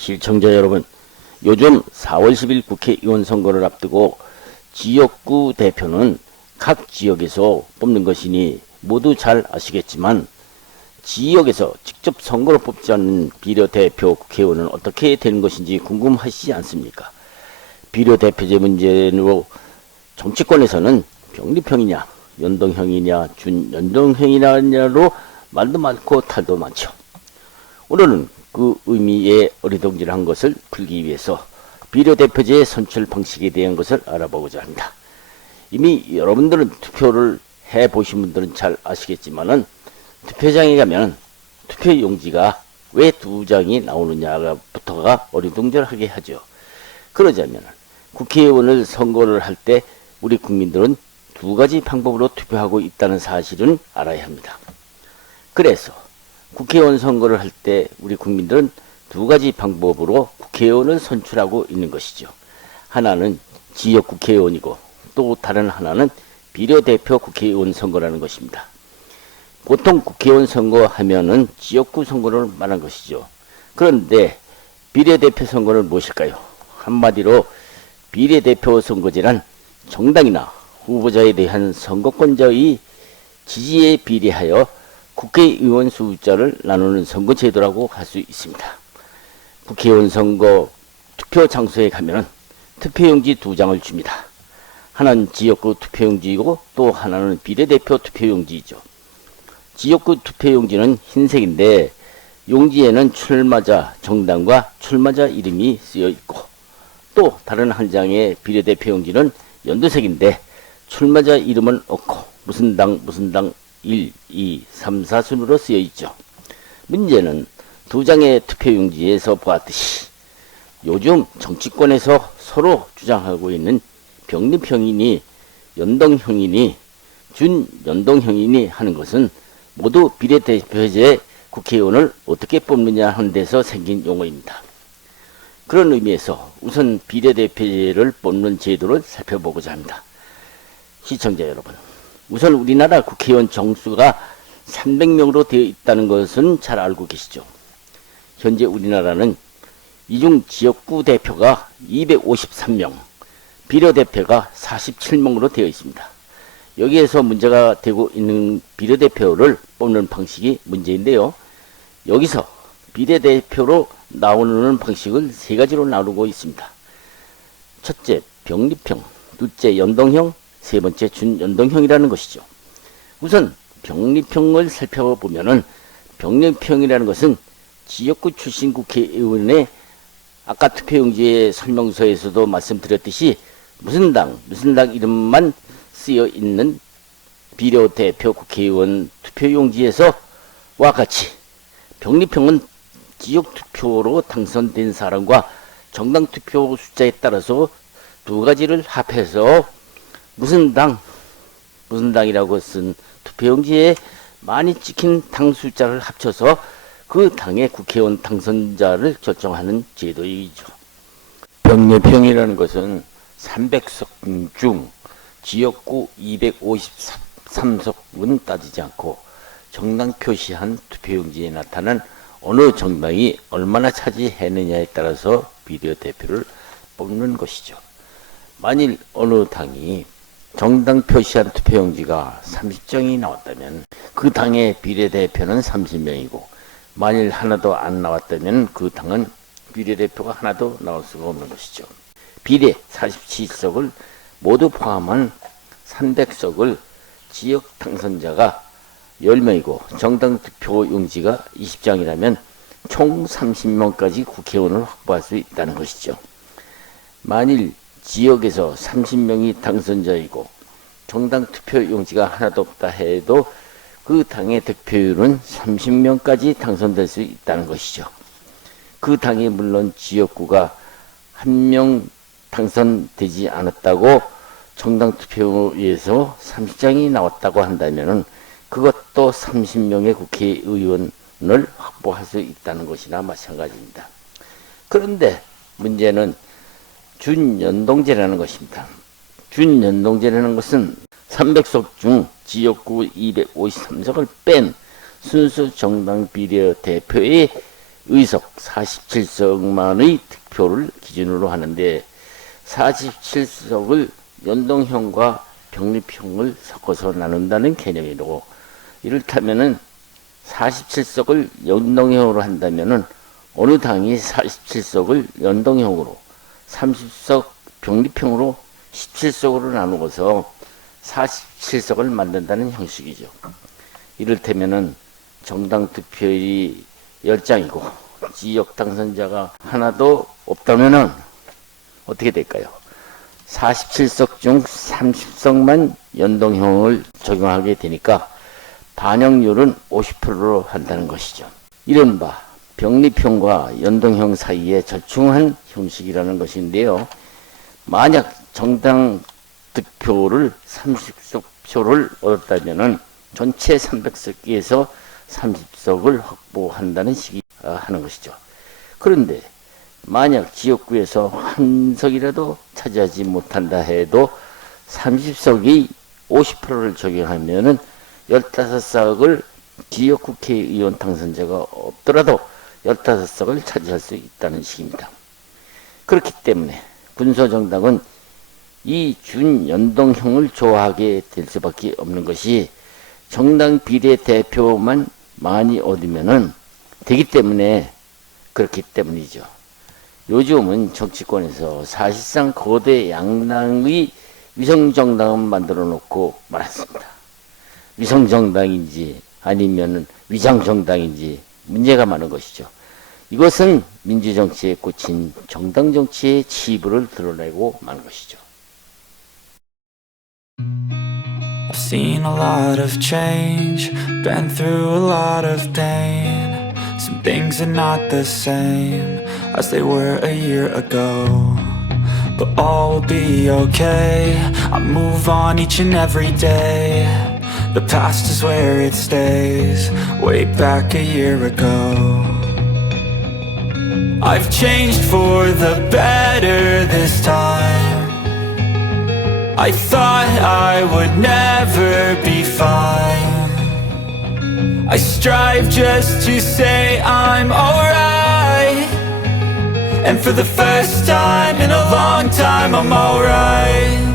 시청자 여러분, 요즘 4월 10일 국회의원 선거를 앞두고 지역구 대표는 각 지역에서 뽑는 것이니 모두 잘 아시겠지만, 지역에서 직접 선거로 뽑지 않는 비례대표 국회의원은 어떻게 되는 것인지 궁금하시지 않습니까? 비례대표제 문제로 정치권에서는 병립형이냐, 연동형이냐, 준연동형이냐로 말도 많고 탈도 많죠. 오늘은 그 의미의 어리둥절한 것을 풀기 위해서 비례대표제의 선출 방식에 대한 것을 알아보고자 합니다. 이미 여러분들은 투표를 해보신 분들은 잘 아시겠지만은, 투표장에 가면 투표용지가 왜 2장이 나오느냐부터가 어리둥절하게 하죠. 그러자면 국회의원을 선거를 할 때 우리 국민들은 2가지 방법으로 투표하고 있다는 사실은 알아야 합니다. 그래서 국회의원 선거를 할 때 우리 국민들은 2가지 방법으로 국회의원을 선출하고 있는 것이죠. 하나는 지역 국회의원이고 또 다른 하나는 비례대표 국회의원 선거라는 것입니다. 보통 국회의원 선거 하면은 지역구 선거를 말한 것이죠. 그런데 비례대표 선거는 무엇일까요? 한마디로 비례대표 선거제란 정당이나 후보자에 대한 선거권자의 지지에 비례하여 국회의원 숫자를 나누는 선거제도라고 할 수 있습니다. 국회의원 선거 투표 장소에 가면 투표용지 2장을 줍니다. 하나는 지역구 투표용지이고 또 하나는 비례대표 투표용지이죠. 지역구 투표용지는 흰색인데 용지에는 출마자 정당과 출마자 이름이 쓰여 있고, 또 다른 한 장의 비례대표 용지는 연두색인데 출마자 이름은 없고 무슨 당 1, 2, 3, 4순으로 쓰여 있죠. 문제는 2장의 투표용지에서 보았듯이 요즘 정치권에서 서로 주장하고 있는 병립형이니 연동형이니 준연동형이니 하는 것은 모두 비례대표제 국회의원을 어떻게 뽑느냐 하는 데서 생긴 용어입니다. 그런 의미에서 우선 비례대표제를 뽑는 제도를 살펴보고자 합니다. 시청자 여러분, 우선 우리나라 국회의원 정수가 300명으로 되어 있다는 것은 잘 알고 계시죠. 현재 우리나라는 이중 지역구 대표가 253명, 비례대표가 47명으로 되어 있습니다. 여기에서 문제가 되고 있는 비례대표를 뽑는 방식이 문제인데요. 여기서 비례대표로 나오는 방식을 3가지로 나누고 있습니다. 첫째, 병립형, 둘째, 연동형, 세 번째, 준연동형이라는 것이죠. 우선 병립형을 살펴보면은, 병립형이라는 것은 지역구 출신 국회의원의 아까 투표용지의 설명서에서도 말씀드렸듯이 무슨 당 이름만 쓰여 있는 비례대표 국회의원 투표용지에서와 같이, 병립형은 지역 투표로 당선된 사람과 정당 투표 숫자에 따라서 2가지를 합해서 무슨 당이라고 쓴 투표용지에 많이 찍힌 당 숫자를 합쳐서 그 당의 국회의원 당선자를 결정하는 제도이죠. 병립형이라는 것은 300석 중 지역구 253석은 따지지 않고 정당 표시한 투표용지에 나타난 어느 정당이 얼마나 차지했느냐에 따라서 비례대표를 뽑는 것이죠. 만일 어느 당이 정당 표시한 투표용지가 30장이 나왔다면 그 당의 비례대표는 30명이고, 만일 하나도 안 나왔다면 그 당은 비례대표가 하나도 나올 수가 없는 것이죠. 비례 47석을 모두 포함한 300석을 지역 당선자가 10명이고 정당 투표용지가 20장이라면 총 30명까지 국회의원을 확보할 수 있다는 것이죠. 만일 지역에서 30명이 당선자이고 정당 투표용지가 하나도 없다 해도 그 당의 득표율은 30명까지 당선될 수 있다는 것이죠. 그 당이 물론 지역구가 1명 당선되지 않았다고 정당 투표에서 30장이 나왔다고 한다면은 그것도 30명의 국회의원을 확보할 수 있다는 것이나 마찬가지입니다. 그런데 문제는 준연동제라는 것입니다. 준연동제라는 것은 300석 중 지역구 253석을 뺀 순수 정당 비례대표에 의석 47석만의 득표를 기준으로 하는데 47석을 연동형과 병립형을 섞어서 나눈다는 개념이고, 이를테면은 47석을 연동형으로 한다면은 어느 당이 47석을 연동형으로 30석 병립형으로 17석으로 나누어서 47석을 만든다는 형식이죠. 이를테면은 정당 득표율이 10장이고 지역 당선자가 하나도 없다면은 어떻게 될까요? 47석 중 30석만 연동형을 적용하게 되니까 반영률은 50%로 한다는 것이죠. 이른바 병립형과 연동형 사이의 절충한 형식이라는 것인데요. 만약 정당 득표를 30석 표를 얻었다면은 전체 300석에서 30석을 확보한다는 식이 하는 것이죠. 그런데 만약 지역구에서 한 석이라도 차지하지 못한다 해도 30석이 50%를 적용하면은 15석을 지역국회의원 당선자가 없더라도 15석을 차지할 수 있다는 식입니다. 그렇기 때문에 군소정당은 이 준연동형을 좋아하게 될 수밖에 없는 것이 정당 비례대표만 많이 얻으면은 되기 때문에 그렇기 때문이죠. 요즘은 정치권에서 사실상 거대 양당의 위성정당을 만들어 놓고 말았습니다. 위성정당인지 아니면 위장정당인지 문제가 많은 것이죠. 이것은 민주정치에 꽂힌 정당정치의 치부를 드러내고 마는 것이죠. I've seen a lot of change, been through a lot of pain. Some things are not the same as they were a year ago, but all will be okay. I move on each and every day. The past is where it stays, way back a year ago. I've changed for the better this time. I thought I would never be fine. I strive just to say I'm alright, and for the first time in a long time I'm alright.